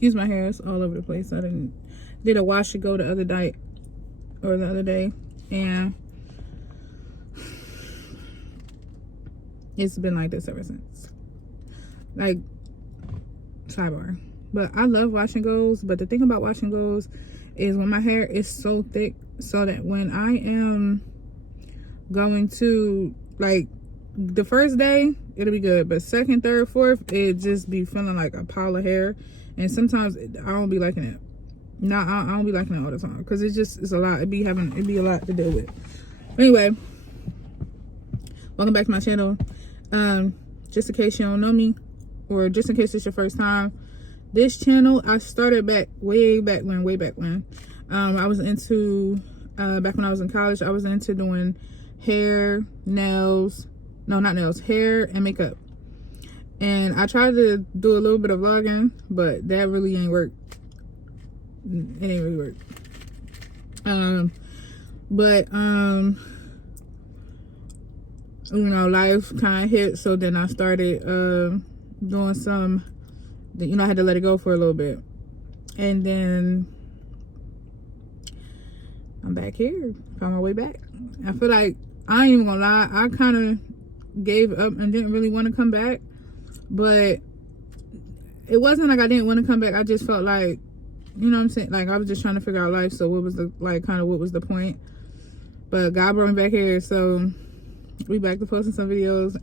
Excuse my hair, it's all over the place. I did a wash and go the other day, and it's been like this ever since. Like, sidebar. But I love wash and goes, but the thing about wash and goes is when my hair is so thick, so that when I am going to, like, the first day it'll be good, but second, third, fourth, it just be feeling like a pile of hair. And sometimes I don't be liking it. No, I don't be liking it all the time, because it's a lot. It'd be a lot to deal with. Anyway, welcome back to my channel. Just in case you don't know me, or just in case it's your first time, this channel I started way back when. I was into back when I was in college. I was into doing hair, nails. No, not nails. Hair and makeup. And I tried to do a little bit of vlogging, but that really ain't work. It ain't really work. You know, life kind of hit, so then I started doing some, you know, I had to let it go for a little bit. And then I'm back here. Found my way back. I feel like, I ain't even gonna lie, I kind of gave up and didn't really want to come back. But it wasn't like I didn't want to come back. I just felt like, you know what I'm saying? Like, I was just trying to figure out life. So what was the point? But God brought me back here. So we back to posting some videos.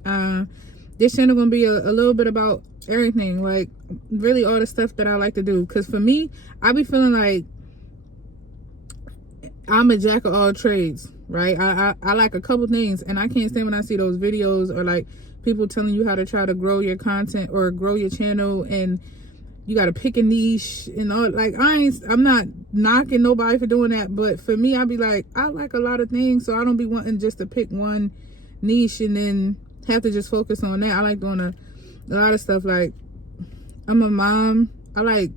This channel gonna be a little bit about everything. Like, really all the stuff that I like to do. Because for me, I be feeling like I'm a jack of all trades, right? I like a couple things. And I can't stand when I see those videos or like people telling you how to try to grow your content or grow your channel, and you got to pick a niche and all. Like, I'm not knocking nobody for doing that, but for me, I'd be like, I like a lot of things, so I don't be wanting just to pick one niche and then have to just focus on that. I like doing a lot of stuff. Like, I'm a mom. I like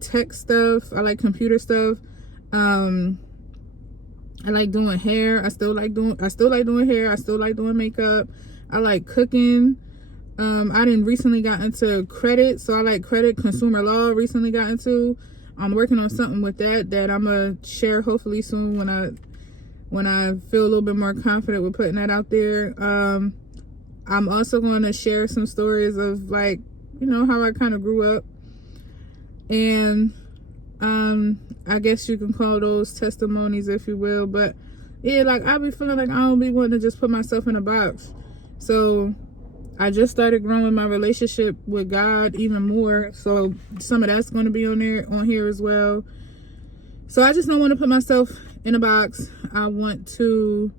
tech stuff. I like computer stuff. I like doing hair. I still like doing hair. I still like doing makeup. I like cooking. I recently got into credit, so I like credit, consumer law. Recently got into. I'm working on something with that I'm gonna share hopefully soon when I feel a little bit more confident with putting that out there. I'm also going to share some stories of, like, you know, how I kind of grew up, and I guess you can call those testimonies, if you will. But yeah, like, I be feeling like I don't be wanting to just put myself in a box. So I just started growing my relationship with God even more. So some of that's going to be on here as well. So I just don't want to put myself in a box. I want to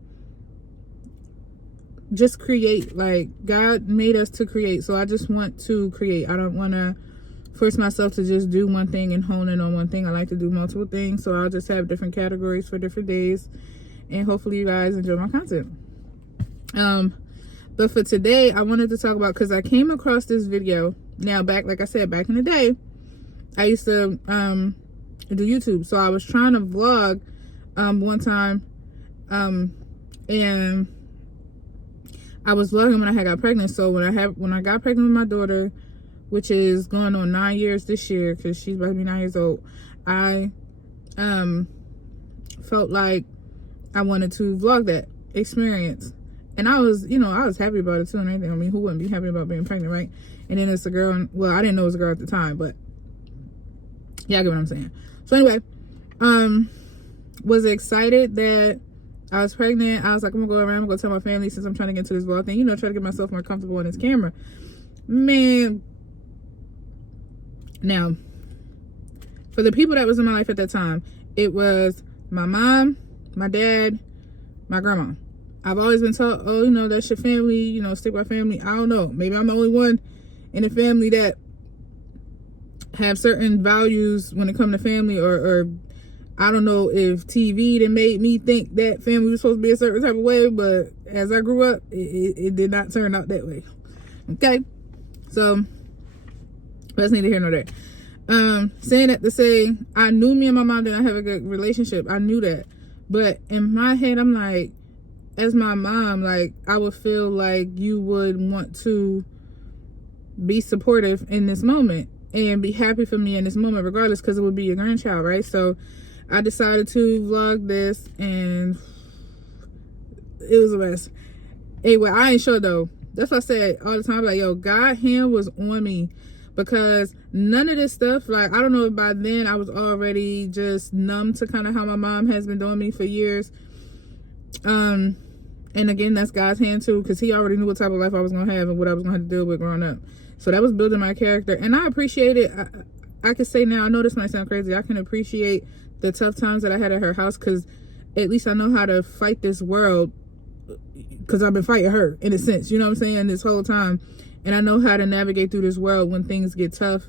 just create. Like, God made us to create. So I just want to create. I don't want to force myself to just do one thing and hone in on one thing. I like to do multiple things. So I'll just have different categories for different days. And hopefully you guys enjoy my content. But for today, I wanted to talk about, because I came across this video. Now, like I said, back in the day, I used to do YouTube. So I was trying to vlog one time, and I was vlogging when I had got pregnant. So when I got pregnant with my daughter, which is going on 9 years this year, because she's about to be 9 years old, I felt like I wanted to vlog that experience. And I was happy about it too and everything. I mean, who wouldn't be happy about being pregnant, right? And then it's a girl, well, I didn't know it was a girl at the time, but yeah, I get what I'm saying. So anyway, was excited that I was pregnant. I was like, I'm gonna go around, I'm gonna tell my family, since I'm trying to get into this vlog thing, you know, try to get myself more comfortable on this camera. Man, now, for the people that was in my life at that time, it was my mom, my dad, my grandma. I've always been taught, oh, you know, that's your family, you know, stick by family. I don't know. Maybe I'm the only one in the family that have certain values when it comes to family, or I don't know if TV that made me think that family was supposed to be a certain type of way, but as I grew up, it did not turn out that way. Okay? So, that's neither here nor there. Saying that to say, I knew me and my mom didn't have a good relationship. I knew that. But in my head, I'm like, as my mom, like, I would feel like you would want to be supportive in this moment. and be happy for me in this moment regardless, because it would be your grandchild, right? So I decided to vlog this, and it was a mess. Anyway, I ain't sure though. That's what I said all the time, like, yo, God hand was on me, because none of this stuff, like, I don't know if by then I was already just numb to kind of how my mom has been doing me for years. And again, that's God's hand too, because he already knew what type of life I was gonna have and what I was gonna have to deal with growing up. So that was building my character, and I appreciate it. I can say now, I know this might sound crazy, I can appreciate the tough times that I had at her house, because at least I know how to fight this world, because I've been fighting her in a sense, you know what I'm saying, this whole time. And I know how to navigate through this world when things get tough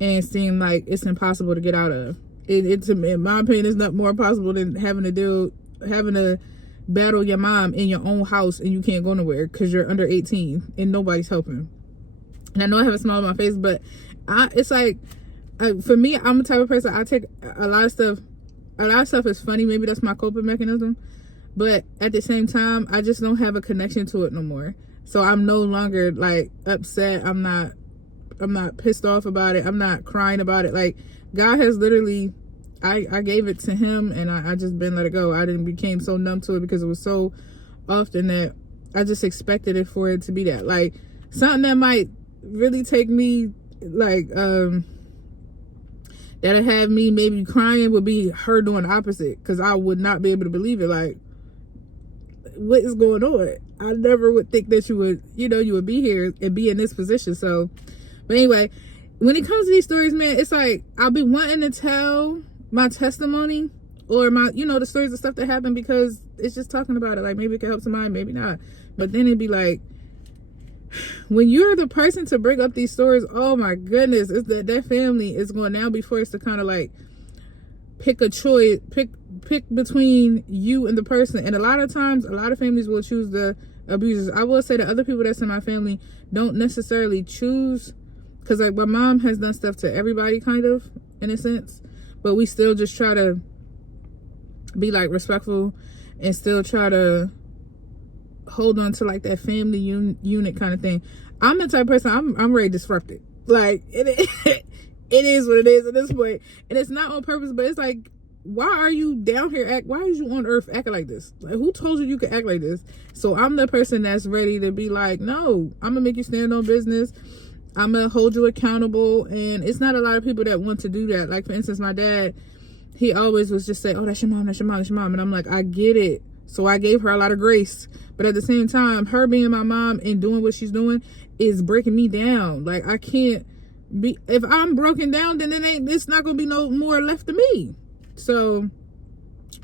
and seem like it's impossible to get out of. It's, in my opinion, it's not more possible than having to battle your mom in your own house and you can't go nowhere because you're under 18 and nobody's helping. And I know I have a smile on my face, but it's like, for me, I'm the type of person, I take a lot of stuff is funny. Maybe that's my coping mechanism. But at the same time, I just don't have a connection to it no more. So I'm no longer like upset. I'm not pissed off about it. I'm not crying about it. Like, God has literally, I gave it to him, and I just been let it go. I didn't became so numb to it because it was so often that I just expected it for it to be that. Like, something that might really take me, like, that'd have me maybe crying would be her doing the opposite, because I would not be able to believe it. Like, what is going on? I never would think that you would be here and be in this position. So, but anyway, when it comes to these stories, man, it's like, I'll be wanting to tell my testimony or my, the stories of stuff that happened, because it's just talking about it. Like, maybe it can help somebody, maybe not. But then it'd be like, when you're the person to bring up these stories, oh my goodness, it's that family is going to now be forced to kind of like pick a choice, pick between you and the person. And a lot of times, a lot of families will choose the abusers. I will say that other people that's in my family don't necessarily choose, because like my mom has done stuff to everybody kind of in a sense, but we still just try to be like respectful and still try to hold on to like that family unit kind of thing. I'm the type of person, I'm ready to disrupt it. Like, it is what it is at this point, and it's not on purpose, but it's like, why are you down here why are you on earth acting like this? Like, who told you could act like this? So I'm the person that's ready to be like, no, I'm gonna make you stand on business. I'm gonna hold you accountable. And it's not a lot of people that want to do that. Like, for instance, my dad, he always was just say, oh, that's your mom, that's your mom, that's your mom. And I'm like, I get it. So I gave her a lot of grace, but at the same time, her being my mom and doing what she's doing is breaking me down. Like, I can't be, if I'm broken down, then it's not gonna be no more left of me. So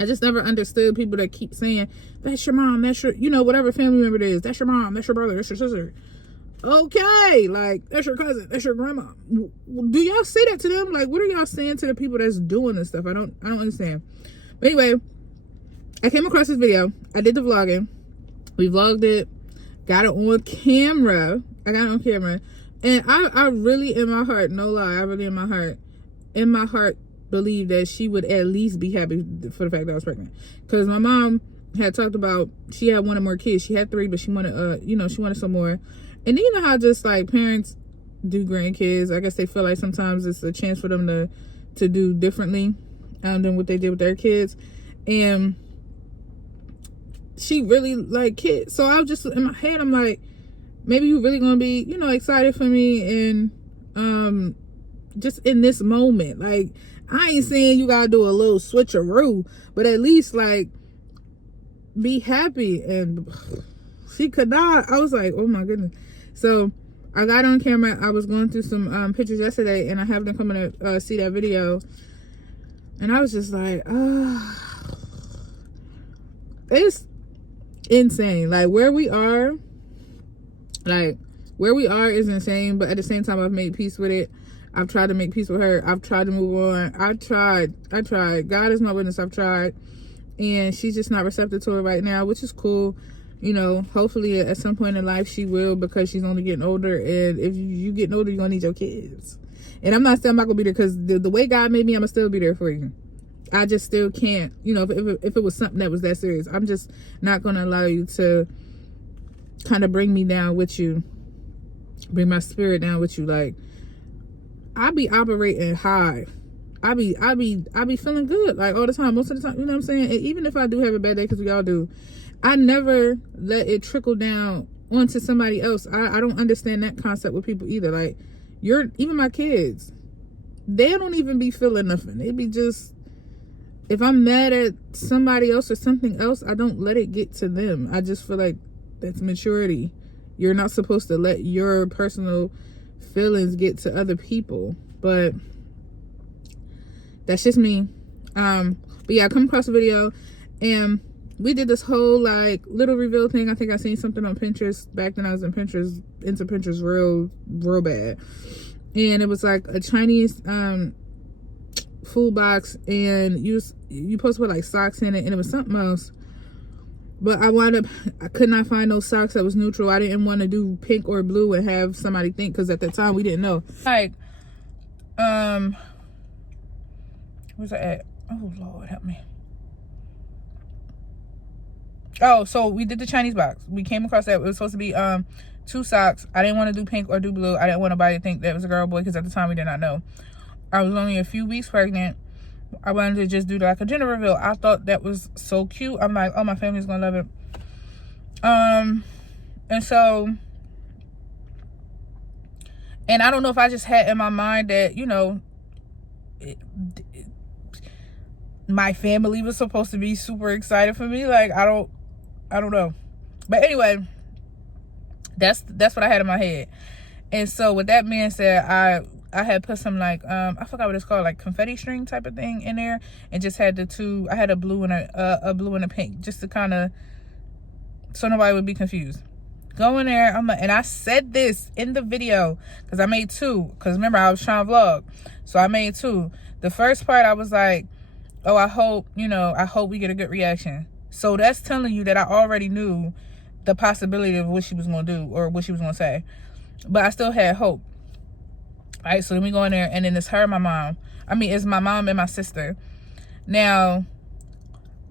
I just never understood people that keep saying, that's your mom, that's your, whatever family member it is, that's your mom, that's your brother, that's your sister. Okay, like, that's your cousin, that's your grandma. Do y'all say that to them? Like, what are y'all saying to the people that's doing this stuff? I don't understand. But anyway, I came across this video. I did the vlogging. We vlogged it, got it on camera. I got it on camera. And I really, in my heart, no lie, I really in my heart believe that she would at least be happy for the fact that I was pregnant. Because my mom had talked about, she had wanted more kids. She had 3, but she wanted, she wanted some more. And then you know how just like parents do grandkids. I guess they feel like sometimes it's a chance for them to do differently than what they did with their kids. And she really like kids. So I was just, in my head, I'm like, maybe you really gonna be, excited for me, and just in this moment. Like, I ain't saying you gotta do a little switcheroo, but at least like be happy. And she could not. I was like, oh my goodness. So I got on camera. I was going through some pictures yesterday, and I have them coming to see that video, and I was just like, it's insane. Like, where we are is insane, but at the same time, I've made peace with it. I've tried to make peace with her. I've tried to move on. I tried. God is my witness. I've tried, and she's just not receptive to it right now, which is cool. Hopefully at some point in life she will, because she's only getting older, and if you getting older, you're gonna need your kids. And I'm not saying I'm not gonna be there, because the way God made me, I'm gonna still be there for you. I just still can't, if it was something that was that serious, I'm just not gonna allow you to kind of bring me down with you, bring my spirit down with you. Like, I be operating high. I be feeling good like all the time, most of the time, you know what I'm saying? And even if I do have a bad day, because we all do, I never let it trickle down onto somebody else. I don't understand that concept with people either. Like, even my kids, they don't even be feeling nothing. They be just, if I'm mad at somebody else or something else, I don't let it get to them. I just feel like that's maturity. You're not supposed to let your personal feelings get to other people. But that's just me. But yeah, I come across a video and we did this whole like little reveal thing. I think I seen something on Pinterest back then. I was in Pinterest, into Pinterest real bad. And it was like a Chinese food box, and you supposed to put like socks in it, and it was something else. But I could not find no socks that was neutral. I didn't want to do pink or blue and have somebody think, because at that time we didn't know. Like, where's that at? Oh Lord, help me. Oh, so we did the Chinese box. We came across that. It was supposed to be 2 socks. I didn't want to do pink or do blue. I didn't want nobody to think that was a girl or boy, because at the time we did not know. I was only a few weeks pregnant. I wanted to just do like a gender reveal. I thought that was so cute. I'm like, oh, my family's gonna love it. And so, and I don't know if I just had in my mind that, you know, my family was supposed to be super excited for me. Like, I don't know. But anyway, that's what I had in my head. And so with that being said, I had put some like I forgot what it's called, like confetti string type of thing in there, and just had I had a blue and a blue and a pink, just to kind of, so nobody would be confused. Go in there, and I said this in the video because I made 2, because remember I was trying to vlog, so I made 2. The first part I was like, oh, I hope we get a good reaction. So that's telling you that I already knew the possibility of what she was gonna do or what she was gonna say, but I still had hope. All right, so then we go in there, and then it's her and my mom. It's my mom and my sister. Now,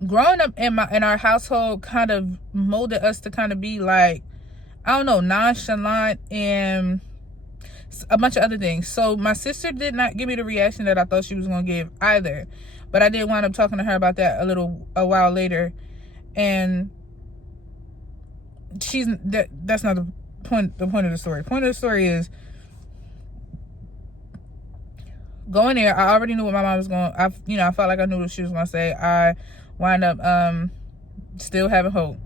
growing up in our household kind of molded us to kind of be like, I don't know, nonchalant and a bunch of other things. So my sister did not give me the reaction that I thought she was going to give either. But I did wind up talking to her about that a while later. And that's not the point of the story. The point of the story is, going there, I already knew what my mom was going. I felt like I knew what she was going to say. I wind up still having hope.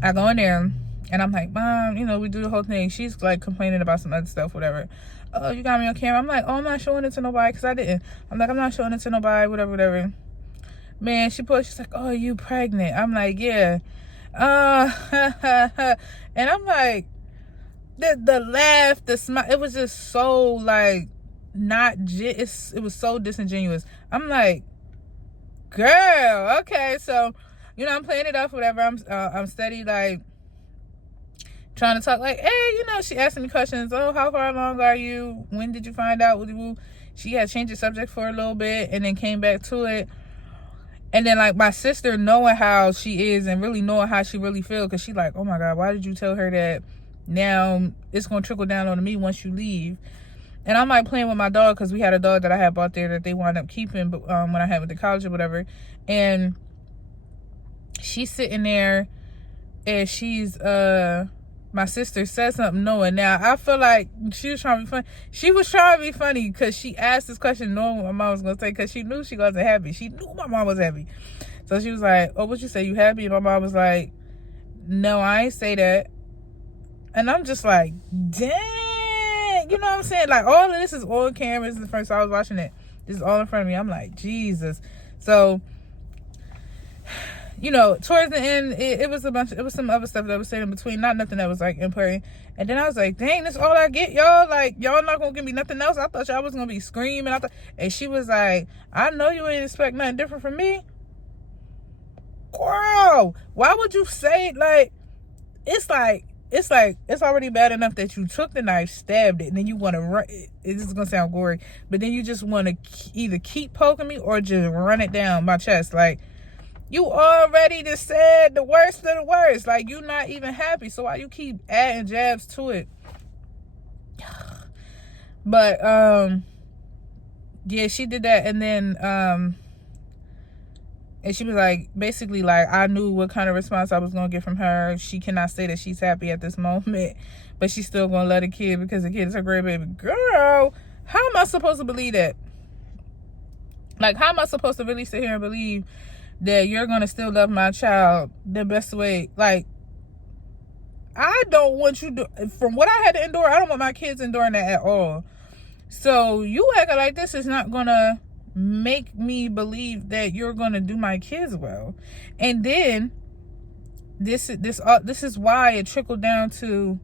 I go in there, and I'm like, Mom, we do the whole thing. She's like complaining about some other stuff, whatever. Oh, you got me on camera. I'm like, oh, I'm not showing it to nobody, because I didn't. I'm like, I'm not showing it to nobody, whatever. Man, she's like, oh, you pregnant? I'm like, yeah. And I'm like, the laugh, the smile, it was just so like, it was so disingenuous. I'm like, girl, okay. So, I'm playing it off, whatever. I'm steady, like, trying to talk, like, hey, she asking me questions. Oh, how far along are you? When did you find out? She had changed the subject for a little bit and then came back to it. And then, like, my sister, knowing how she is and really knowing how she really feels, because she like, oh my God, why did you tell her that? Now it's going to trickle down on me once you leave. And I'm like playing with my dog, because we had a dog that I had bought there that they wound up keeping when I had went to college or whatever. And she's sitting there, and she's my sister said something knowing. Now I feel like she was trying to be funny. She was trying to be funny because she asked this question knowing what my mom was gonna say, because she knew she wasn't happy. She knew my mom was happy. So she was like, oh, what you say, you happy? And my mom was like, no, I ain't say that. And I'm just like, dang, you know what I'm saying? Like, all of this is on camera. This is the first time I was watching it. This is all in front of me. I'm like, Jesus. So, towards the end, it was some other stuff that was said in between, not nothing that was like important. And then I was like, dang, this all I get, y'all? Like, y'all not gonna give me nothing else? I thought y'all was gonna be screaming. And she was like, I know you ain't expect nothing different from me. Girl, why would you say, like, it's already bad enough that you took the knife, stabbed it, and then you want to run. This is gonna sound gory, but then you just want to either keep poking me or just run it down my chest. Like, you already just said the worst of the worst. Like, you not even happy, so why you keep adding jabs to it? But yeah, she did that. And then and she was like, basically like, I knew what kind of response I was gonna get from her. She cannot say that she's happy at this moment, but she's still gonna let a kid because the kid is her grandbaby. Girl, how am I supposed to believe that? Like, how am I supposed to really sit here and believe that you're gonna still love my child the best way? Like, I don't want you to, from what I had to endure, I don't want my kids enduring that at all. So you acting like this is not gonna make me believe that you're gonna do my kids well. And then this is why it trickled down to,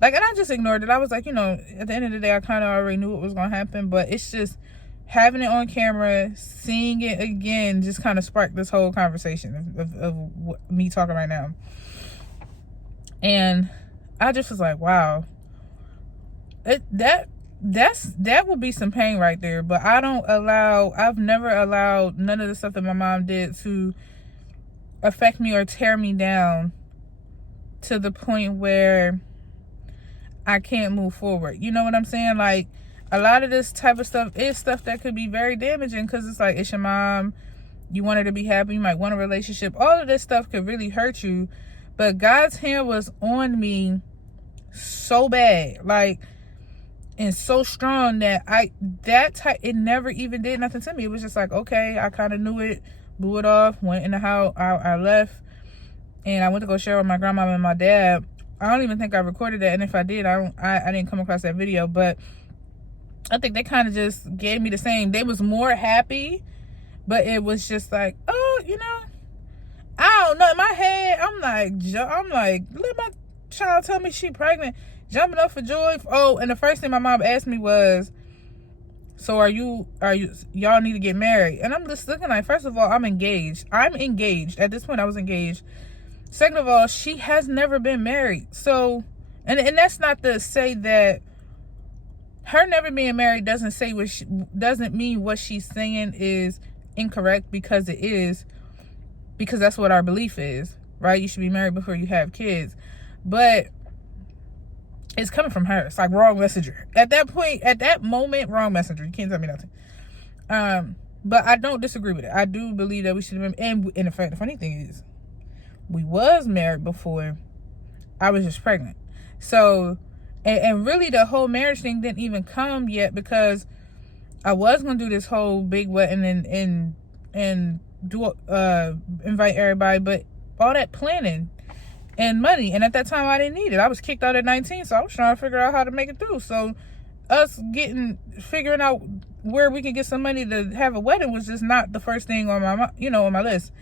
like, and I just ignored it. I was like, you know, at the end of the day, I kind of already knew what was gonna happen, but it's just having it on camera, seeing it again, just kind of sparked this whole conversation of me talking right now. And I just was like, wow, that would be some pain right there. But I've never allowed none of the stuff that my mom did to affect me or tear me down to the point where I can't move forward. You know what I'm saying? Like, a lot of this type of stuff is stuff that could be very damaging, because it's like, it's your mom, you want her to be happy, you might want a relationship. All of this stuff could really hurt you. But God's hand was on me so bad, like, and so strong that it never even did nothing to me. It was just like, okay, I kind of knew it, blew it off, went in the house, I left, and I went to go share with my grandma and my dad. I don't even think I recorded that, and if I did, I didn't come across that video. But I think they kind of just gave me the same. They was more happy, but it was just like, oh, you know, I don't know. In my head, I'm like, let my child tell me she pregnant, jumping up for joy. Oh, and the first thing my mom asked me was, so are you y'all need to get married? And I'm just looking like, first of all, I'm engaged. At this point, I was engaged. Second of all, she has never been married. So, and that's not to say that her never being married doesn't mean what she's saying is incorrect, because it is, because that's what our belief is, right? You should be married before you have kids. But it's coming from her. It's like wrong messenger. At that point, at that moment, wrong messenger. You can't tell me nothing. But I don't disagree with it. I do believe that we should have been, and in fact, the funny thing is, we was married before I was just pregnant. So, and really the whole marriage thing didn't even come yet, because I was going to do this whole big wedding and do invite everybody, but all that planning and money, and at that time I didn't need it. I was kicked out at 19, so I was trying to figure out how to make it through. So us figuring out where we can get some money to have a wedding was just not the first thing on my list.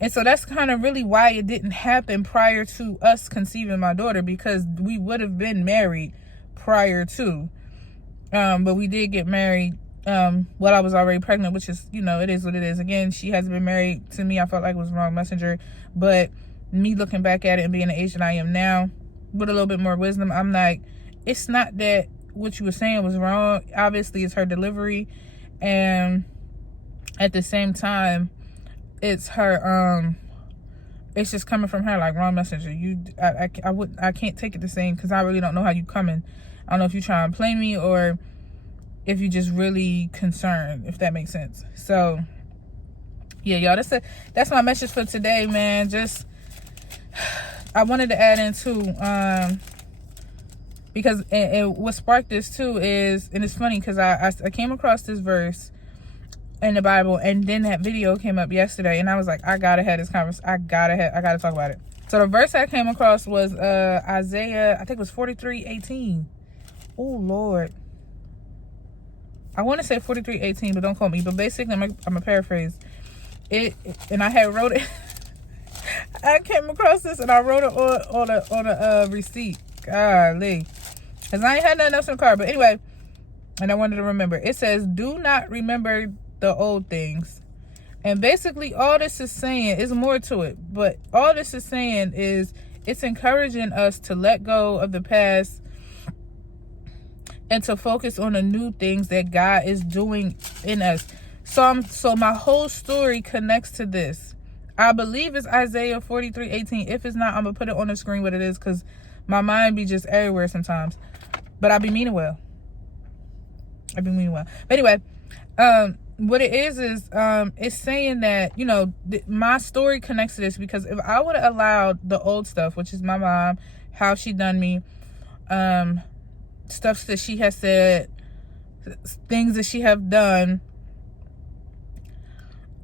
And so that's kind of really why it didn't happen prior to us conceiving my daughter, because we would have been married prior to. But we did get married while I was already pregnant, which is, you know, it is what it is. Again, she hasn't been married to me. I felt like it was wrong messenger. But me looking back at it and being the age that I am now, with a little bit more wisdom, I'm like, it's not that what you were saying was wrong. Obviously, it's her delivery. And at the same time, it's her, it's just coming from her, like, wrong messenger. I can't take it the same, because I really don't know how you coming. I don't know if you try and play me or if you just really concerned, if that makes sense. So yeah, y'all, that's my message for today, man. Just, I wanted to add in too, because and what sparked this too is, and it's funny because I came across this verse in the Bible, and then that video came up yesterday, and I was like, I gotta have this conversation. I gotta talk about it. So the verse I came across was Isaiah, I think it was 43:18. Oh Lord, I want to say 43:18, but don't quote me. But basically, I'm gonna paraphrase it, and I had wrote it. I came across this and I wrote it on a receipt. Golly, because I ain't had nothing else in the car. But anyway, and I wanted to remember. It says, "Do not remember the old things." And basically, all this is saying is more to it. But all this is saying is, it's encouraging us to let go of the past and to focus on the new things that God is doing in us. So my whole story connects to this. I believe it's Isaiah 43:18. If it's not, I'm going to put it on the screen what it is, because my mind be just everywhere sometimes. But I be meaning well. I've been meaning well. But anyway, what it is it's saying that, you know, my story connects to this, because if I would have allowed the old stuff, which is my mom, how she done me, stuff that she has said, things that she have done,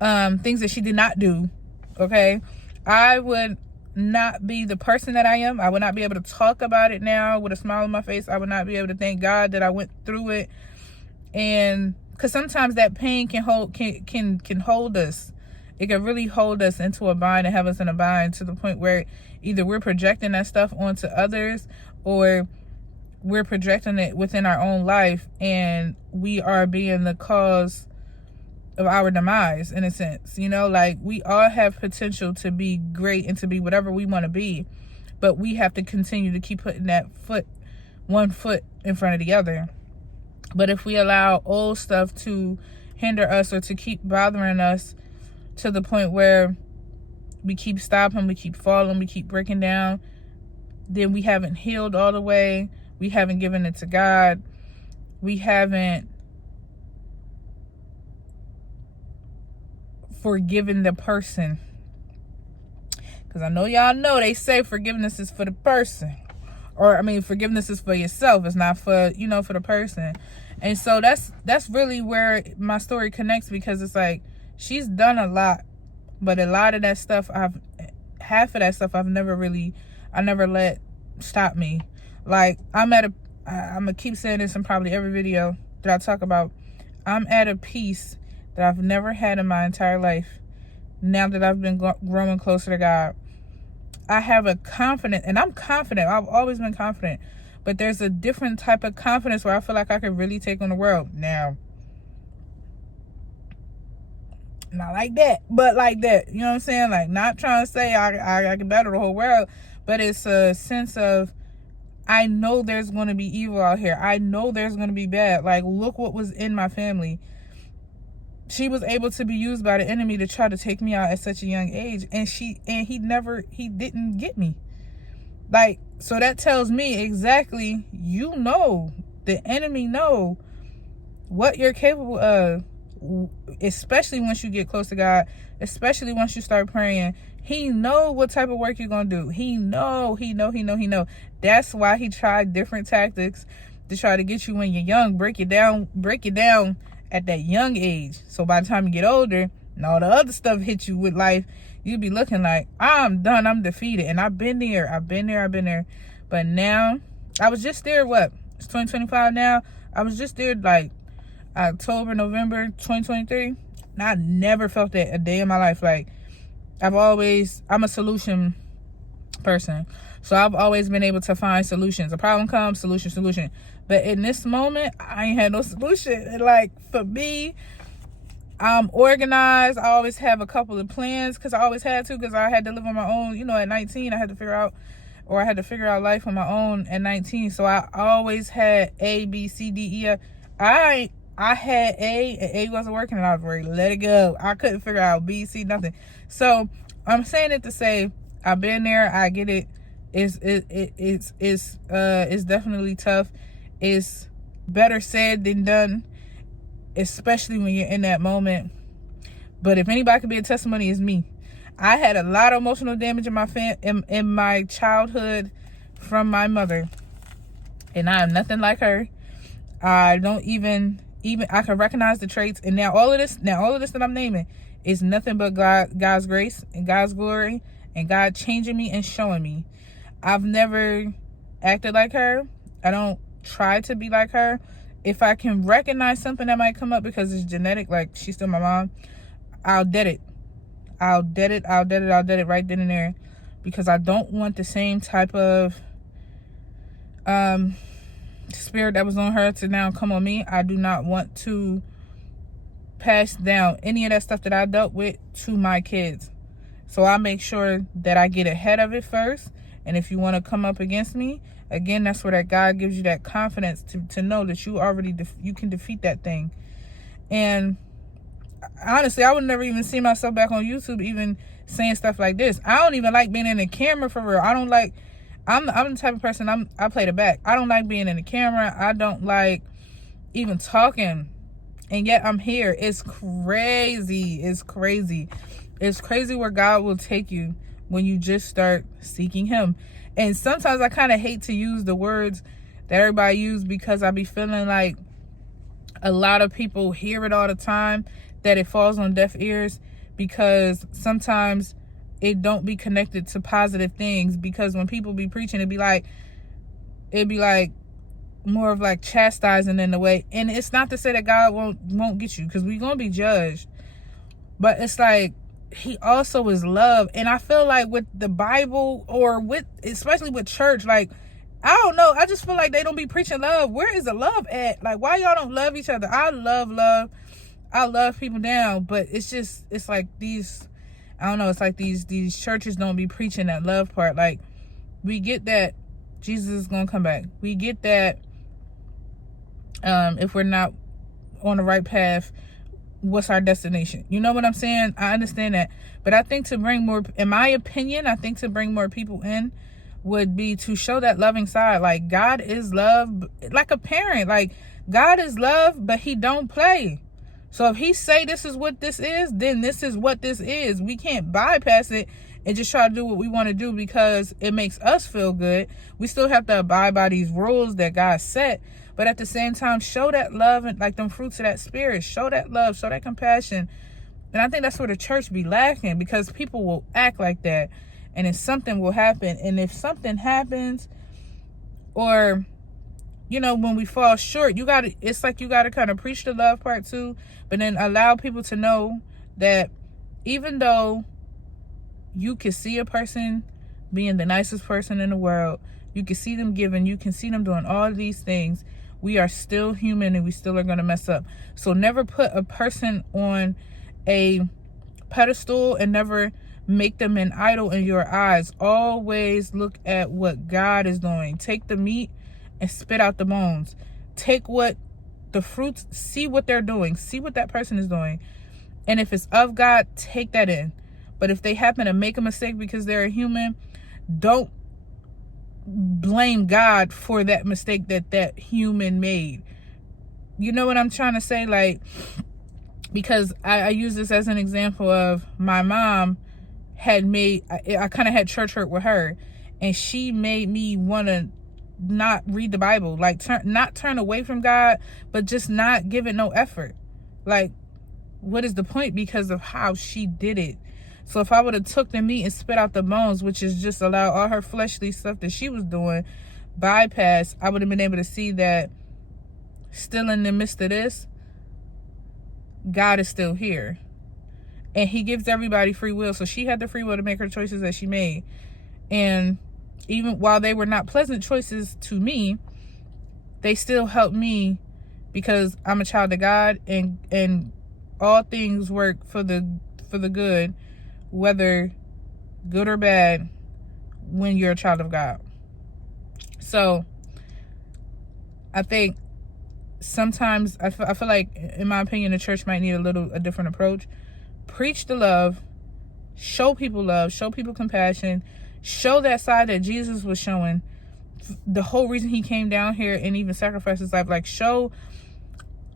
things that she did not do, okay, I would not be the person that I am. I would not be able to talk about it now with a smile on my face. I would not be able to thank God that I went through it. And because sometimes that pain can hold us. It can really hold us into a bind and have us in a bind, to the point where either we're projecting that stuff onto others, or we're projecting it within our own life, and we are being the cause of our demise, in a sense. You know, like, we all have potential to be great and to be whatever we want to be, but we have to continue to keep putting that one foot in front of the other. But if we allow old stuff to hinder us, or to keep bothering us, to the point where we keep stopping, we keep falling, we keep breaking down, then we haven't healed all the way. We haven't given it to God. We haven't forgiven the person. Because I know y'all know they say forgiveness is for the person. Or, I mean, forgiveness is for yourself. It's not for, you know, for the person. And so that's really where my story connects, because it's like, she's done a lot, but a lot of that stuff, half of that stuff I never let stop me. Like, I'm gonna keep saying this in probably every video that I talk about. I'm at a peace that I've never had in my entire life, now that I've been growing closer to God. I have a confidence, and I'm confident. I've always been confident. But there's a different type of confidence where I feel like I could really take on the world. Now, not like that, but like that. You know what I'm saying? Like, not trying to say I can battle the whole world, but it's a sense of, I know there's going to be evil out here. I know there's going to be bad. Like, look what was in my family. She was able to be used by the enemy to try to take me out at such a young age. And he didn't get me. Like, so that tells me exactly, you know, the enemy know what you're capable of, especially once you get close to God, especially once you start praying. He know what type of work you're going to do. He know. That's why he tried different tactics to try to get you when you're young, break you down at that young age. So by the time you get older and all the other stuff hits you with life, you'd be looking like, I'm done, I'm defeated. And I've been there. But now, I was just there, it's 2025 now. I was just there like October, November 2023. And I never felt that a day in my life. Like, I'm a solution person. So I've always been able to find solutions. A problem comes, solution. But in this moment, I ain't had no solution. And like, for me, I'm organized. I always have a couple of plans, because I always had to, because I had to live on my own. You know, at 19, I had to figure out life on my own at 19. So I always had A, B, C, D, E. I had A, and A wasn't working, and I was ready to let it go. I couldn't figure out B, C, nothing. So I'm saying it to say, I've been there. I get it. It's definitely tough. It's better said than done, especially when you're in that moment. But if anybody could be a testimony, it's me. I had a lot of emotional damage in my childhood from my mother, and I am nothing like her. I don't even I can recognize the traits. And now all of this that I'm naming is nothing but God's grace and God's glory, and God changing me and showing me. I've never acted like her. I don't try to be like her. If I can recognize something that might come up because it's genetic, like she's still my mom, I'll dead it right then and there, because I don't want the same type of spirit that was on her to now come on me. I do not want to pass down any of that stuff that I dealt with to my kids. So I make sure that I get ahead of it first. And if you want to come up against me, again, that's where that God gives you that confidence to know that you already you can defeat that thing. And honestly, I would never even see myself back on YouTube even saying stuff like this. I don't even like being in the camera, for real. I'm the type of person, I play the back. I don't like being in the camera. I don't like even talking, and yet I'm here. It's crazy. It's crazy. It's crazy where God will take you when you just start seeking him. And sometimes I kind of hate to use the words that everybody use, because I be feeling like a lot of people hear it all the time, that it falls on deaf ears, because sometimes it don't be connected to positive things. Because when people be preaching, it'd be like more of like chastising in a way. And it's not to say that God won't get you, because we're gonna be judged, but it's like he also is love. And I feel like with the Bible, or with especially with church, like, I don't know, I just feel like they don't be preaching love. Where is the love at? Like, why y'all don't love each other? I love people down, but it's like these, I don't know, it's like these churches don't be preaching that love part. Like, we get that Jesus is gonna come back. We get that if we're not on the right path, what's our destination? You know what I'm saying? I understand that. But I think to bring more, in my opinion, I think to bring more people in would be to show that loving side. Like, God is love, like a parent. Like, God is love, but he don't play. So if he say this is what this is, then this is what this is. We can't bypass it and just try to do what we want to do because it makes us feel good. We still have to abide by these rules that God set. But at the same time, show that love and like them fruits of that spirit. Show that love, show that compassion. And I think that's where the church be lacking, because people will act like that. And then something will happen. And if something happens, or, you know, when we fall short, it's like you got to kind of preach the love part too. But then allow people to know that even though you can see a person being the nicest person in the world, you can see them giving, you can see them doing all these things, we are still human and we still are going to mess up. So never put a person on a pedestal and never make them an idol in your eyes. Always look at what God is doing. Take the meat and spit out the bones. Take what the fruits, see what they're doing, see what that person is doing. And if it's of God, take that in. But if they happen to make a mistake because they're a human, don't blame God for that mistake that human made. You know what I'm trying to say? Like, because I use this as an example of my mom had made, I kind of had church hurt with her, and she made me want to not read the Bible, like not turn away from God, but just not give it no effort. Like, what is the point? Because of how she did it. So if I would have took the meat and spit out the bones, which is just allow all her fleshly stuff that she was doing bypass, I would have been able to see that still in the midst of this, God is still here. And he gives everybody free will. So she had the free will to make her choices that she made. And even while they were not pleasant choices to me, they still helped me, because I'm a child of God, and all things work for the good, whether good or bad, when you're a child of God. So I think sometimes I feel like, in my opinion, the church might need a different approach. Preach the love, show people love, show people compassion, show that side that Jesus was showing. The whole reason he came down here and even sacrificed his life, like, show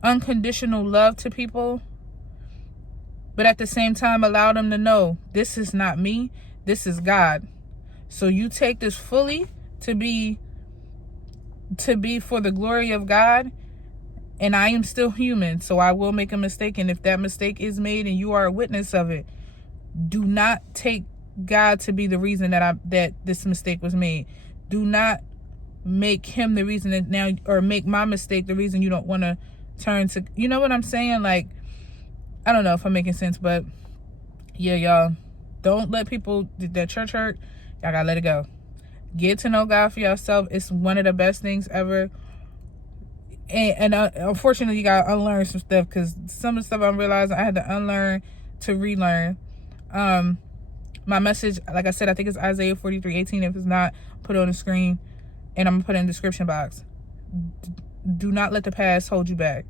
unconditional love to people. But at the same time, allow them to know, this is not me, this is God. So you take this fully to be for the glory of God. And I am still human, so I will make a mistake. And if that mistake is made and you are a witness of it, do not take God to be the reason that this mistake was made. Do not make him the reason that now, or make my mistake the reason you don't want to turn to, you know what I'm saying? Like, I don't know if I'm making sense, but yeah, y'all, don't let people, that church hurt, y'all gotta let it go. Get to know God for yourself. It's one of the best things ever. And unfortunately, you gotta unlearn some stuff, because some of the stuff I'm realizing I had to unlearn to relearn. My message, like I said, I think it's Isaiah 43:18. If it's not, put it on the screen, and I'm gonna put it in the description box. Do not let the past hold you back.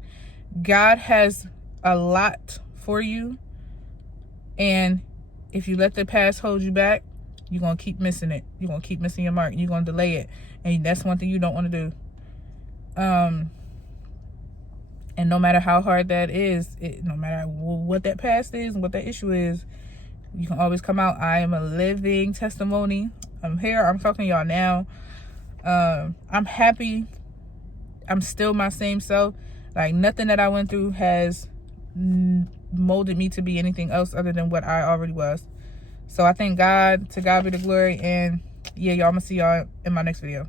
God has a lot for you, and if you let the past hold you back, you're gonna keep missing it. You're gonna keep missing your mark. You're gonna delay it, and that's one thing you don't want to do. And no matter how hard that is, no matter what that past is and what that issue is, you can always come out. I am a living testimony. I'm here. I'm talking to y'all now. I'm happy. I'm still my same self. Like, nothing that I went through has molded me to be anything else other than what I already was. So I thank God. To God be the glory. And yeah, y'all, I'm gonna see y'all in my next video.